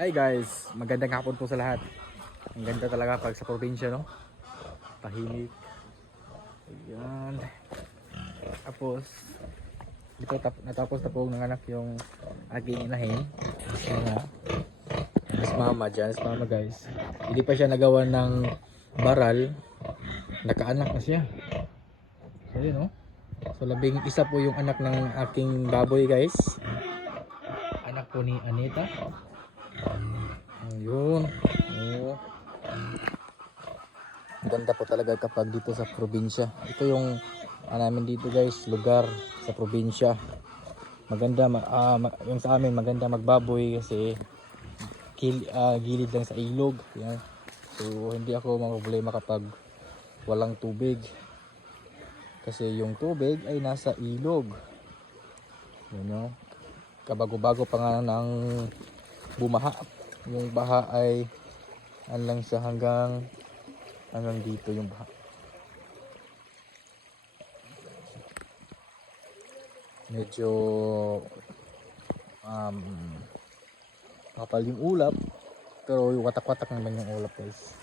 Hi guys, magandang hapon po sa lahat. Ang ganda talaga pag sa probinsya, no? Tahimik. Ayan. Tapos, dito natapos na po nanganak yung aking inahin. Ayan. Mas mama dyan, mas mama guys. Hindi pa siya nagawa ng baral. Nakaanak na siya. So yun, no? So labing isa po yung anak ng aking baboy guys. Anak po ni Anita. Ayun. Oh. Ganda po talaga kapag dito sa probinsya. Ito yung namin dito guys, lugar sa probinsya. Maganda yung sa amin maganda magbaboy kasi gilid lang sa ilog. Yan. So hindi ako problema kapag walang tubig. Kasi yung tubig ay nasa ilog. Yun, no? Kabago-bago pa nga ng bumaha. Yung baha ay lang siya hanggang dito yung baha. Medyo kapal yung ulap, pero watak-watak naman yung ulap guys.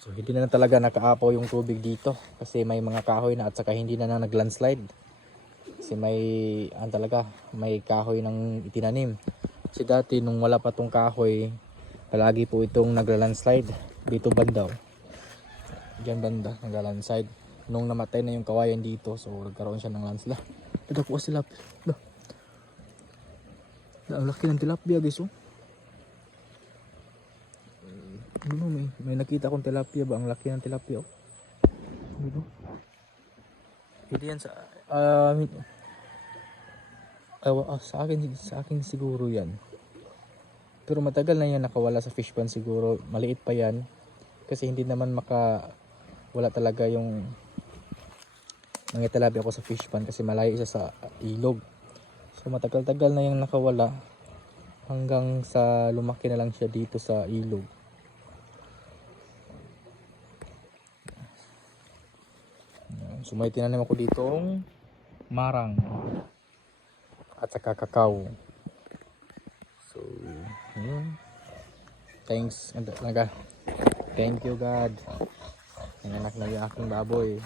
So hindi na talaga nakaapaw yung tubig dito kasi may mga kahoy na at saka hindi na naglandslide. Kasi may kahoy ng itinanim. Kasi dati nung wala pa tong kahoy, palagi po itong nagla-landslide dito banda. Diyan banda nagla-landslide. Nung namatay na yung kawayan dito, so nagkaroon siya ng landslide. Ito po sila. Ang laki ng tilapia guys, oh. May nakita akong tilapia ba? Ang laki ng tilapia, oh. Dito. Hindi yan sa sa akin siguro yan. Pero matagal na yan nakawala sa fish pond siguro. Maliit pa yan. Kasi hindi naman wala talaga yung nangitilapia ako sa fish pond kasi malayo siya sa ilog. So matagal-tagal na yung nakawala hanggang sa lumaki na lang siya dito sa ilog. So may tinanim ako ditong marang at saka kakao. So thanks talaga. Thank you God. Nanganak na yung aking baboy.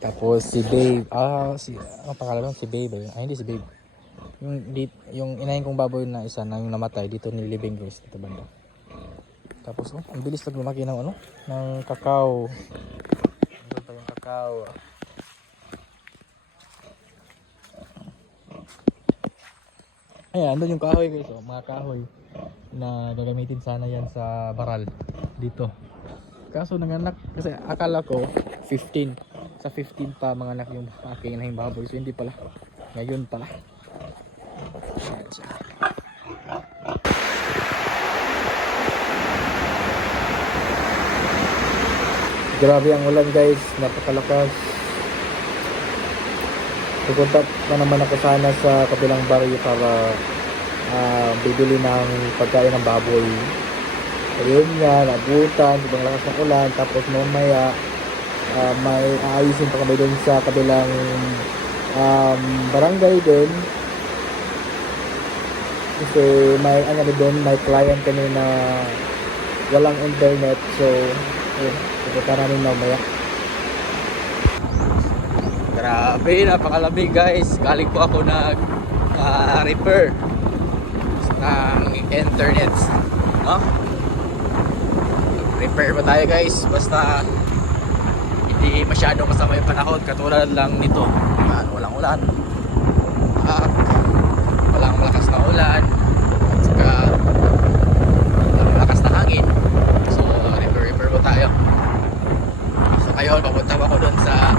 Tapos si Babe, ang pangalan si Babe. Hindi si Babe. Yung inahin kong baboy na isa na yung namatay dito nilibing guys dito banda. Tapos ang bilis lang lumaki ng ng kakao. Ito pa yung kakao. Ayan, andun yung kahoy guys, mga kahoy na gagamitin sana yan sa baral dito. Kaso nanganak kasi akala ko 15. Sa 15 pa manganak yung aking inahing baboy. So hindi pala. Ngayon pala. Ayan siya. Grabe ang ulan guys, napakalakas. Pupunta pa naman ako sana sa kabilang baryo para bibili ng pagkain ng baboy. Ayun nga, nabutan, sobrang lakas ng ulan. Tapos mamaya may aayusin pa kami dun sa kabilang barangay din. Kasi may may client kami na walang internet. So, ayun, pupunta namin mamaya. Grabe, napakalamig guys. Galing po ako repair ng internet. No? Repair pa tayo guys. Basta hindi masyado masama yung panahon. Katulad lang nito. Walang ulan. Walang malakas na ulan. At saka walang malakas na hangin. So repair pa tayo. So ngayon papunta ako doon sa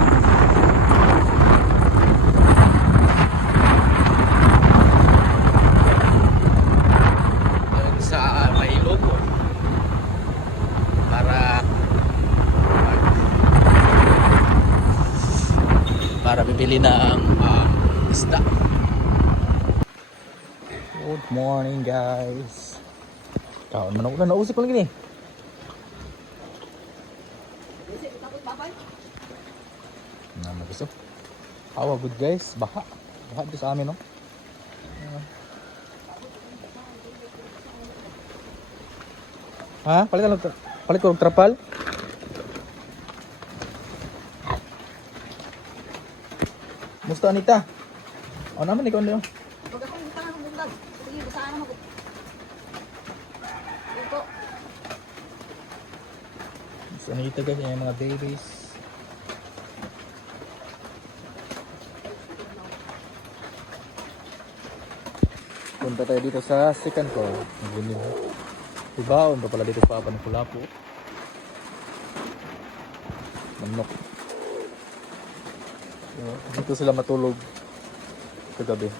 Mailog para bibili ng isda. Good morning guys. Kaon man ako na nausik ko lang gini. Na magusto. Hawa good guys, baha. Baha dito sa amin, no. Ha? Palit ko ng trapal? Musta Anita? O naman ikaw na yun. Pag ako hindi pa nga bumbag. Sige, basaan naman ko. Ito. Musta Anita guys, yung mga babies. Punta tayo dito sa second floor. Ibaon pa pala dito pa ng Kulapo. Manok. Dito sila matulog kagabi.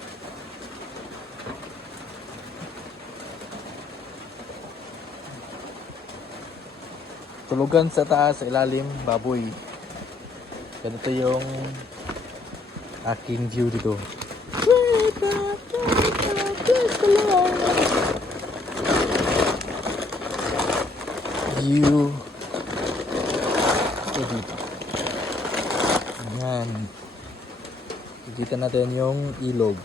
Tulugan sa taas, sa ilalim, baboy. Ganito yung aking view dito. View. Ito dito. Ayan. Kita natin yung ilog.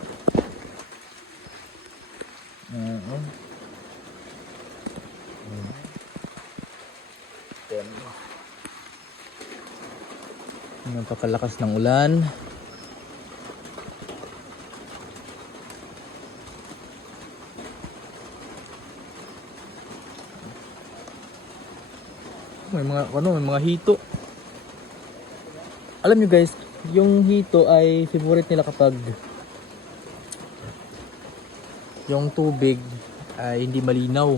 Napakalakas ng ulan. May mga hito. Alam nyo guys, yung hito ay favorite nila kapag yung tubig ay hindi malinaw.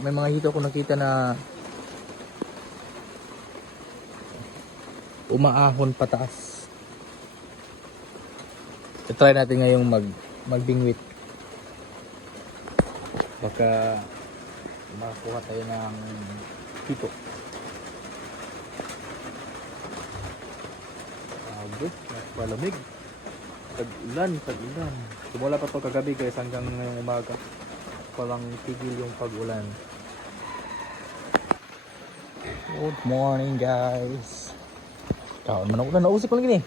May mga hito ako nakita na umaahon pataas. I-try natin ngayong magbingwit. Baka makakuha tayo ng hito. Malamig. Tag-ulan. Simula pa to kagabi guys hanggang ngayong umaga. Walang tigil yung pag-ulan. Good morning guys. Kaon man ako na nausip ko lang gini.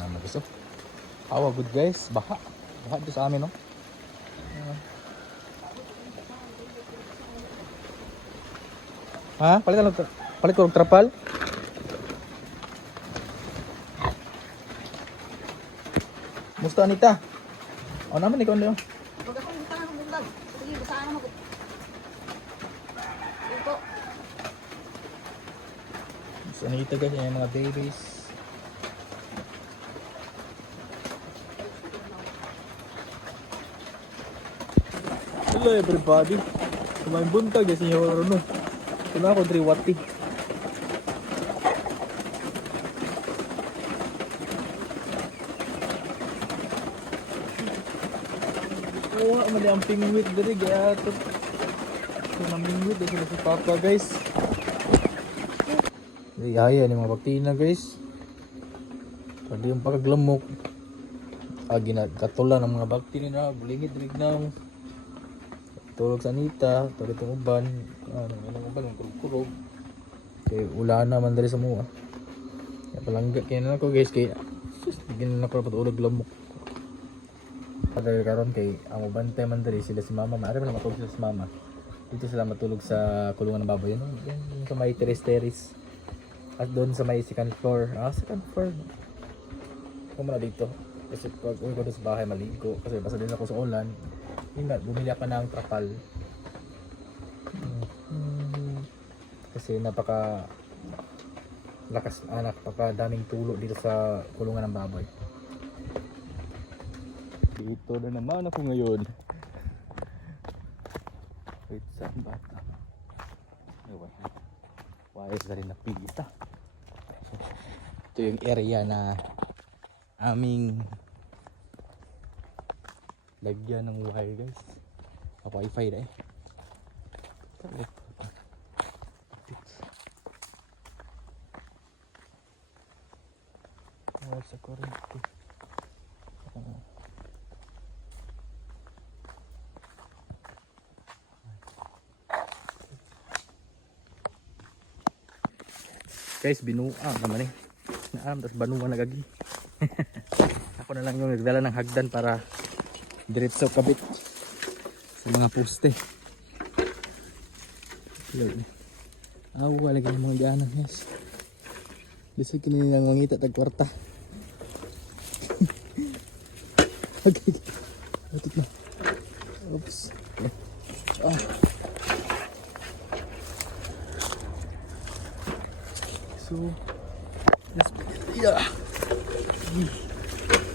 Naman gusto. Awa good guys. Baha dito sa amin no. Ha? Palit ko ng trapal? Musta Anita? O naman ikaw na yun. Pag ako hindi pa nga bumbag. Sige, basaan naman ko. Ito. Musta Anita guys, yung mga babies. Hello everybody. Kumain buntag guys, yung Rono. Ito na ako 3 wati. Mali ang pingwit dari gaya ito. Ito ng pingwit dito sila si Papa guys. Riyaya ni mga baktina guys. Pwede yung pagaglamok. Ginagkatulan ng mga baktina na bulingid-rig na. Tulog sa Anita, tulog itong uban. Anong uban, yung kurog-kurog. Kaya ulan naman dali sa mua. Kaya palangga, kaya na ako guys, kaya bigyan na ako patulog lamok. Padahal karon kay ang ubantay man dali sila si Mama, maaari man matulog sila si Mama. Dito sila matulog sa kulungan ng baboy, yung sa may terrace. At doon sa may second floor. Second floor. Ako muna dito. Kasi pag uwi ko doon sa bahay maligo, kasi basta din ako sa ulan. Yun nga, bumili pa ng trapal. Kasi napaka daming tulo dito sa kulungan ng baboy. Dito na naman ako ngayon. Wait, saan ba? Wais na rin napita. Ito yung area na aming lagyan ng wire guys. Wifi na eh. Sa kurente. Guys, binuang naman eh. Naam, tapos banuan nagagi. Ako na lang yung nagdala ng hagdan para diretso kabit sa mga poste. Wala lagi ng mga dianan, guys. Gusto kinini lang mangita tag kwarta. Okay. Batot na. Oops. So, just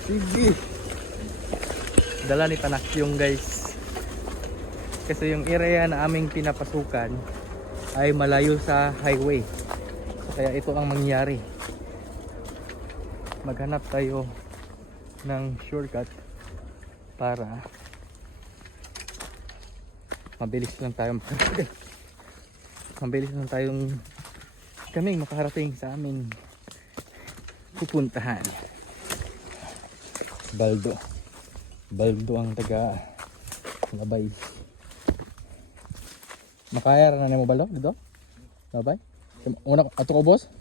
sige. Dala ni Panakyong, guys. Kasi yung area na aming pinapasukan ay malayo sa highway. So, kaya ito ang mangyari. Maghanap tayo ng shortcut para mabilis lang tayong kaming makarating sa amin pupuntahan. Baldo ang taga Labay. Makaya na mo balo dito? Labay? Una ato ko boss?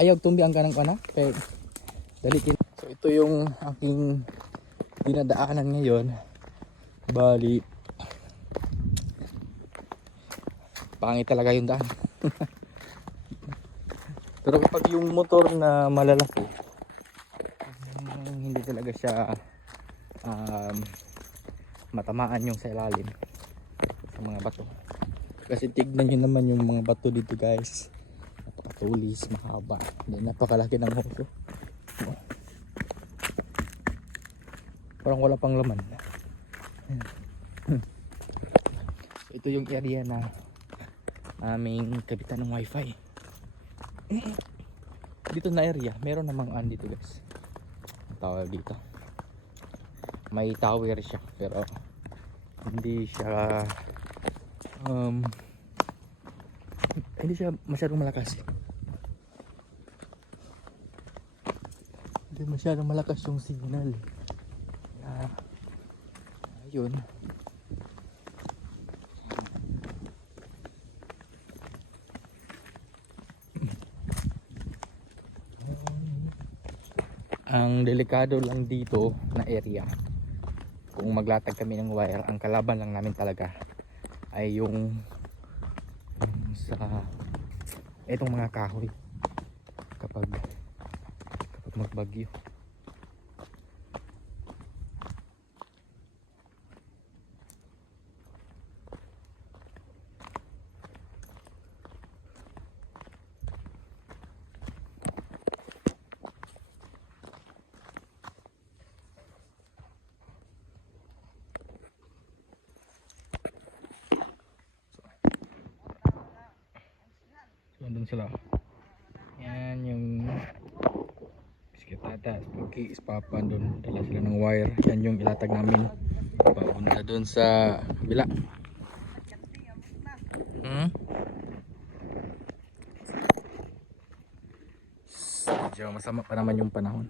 Ayaw tumbi ang kanang kana kay dalikin. So ito yung aking dinadaanan ngayon. Bali pangit talaga yung daan. Pero kapag yung motor na malalaki, hindi talaga siya matamaan yung sa ilalim sa mga bato. Kasi tignan nyo naman yung mga bato dito, guys. Napakatulis, mahaba. Napakalaki ng hoso. Parang wala pang laman. So, ito yung area na aming kabitan ng wifi. Dito na area, meron namang dito, guys. Ang tawag dito. May tower siya, pero hindi siya masyadong malakas. Hindi masyadong malakas yung signal. Ayun. Ang delikado lang dito na area, kung maglatag kami ng wire, ang kalaban lang namin talaga ay yung sa etong mga kahoy kapag magbagyo. Nandun sila. Yan yung biskitata, spooky, ispapan doon. Dala sila ng wire. Yan yung ilatag namin. Papunta doon sa bila. Medyo masama pa naman yung panahon.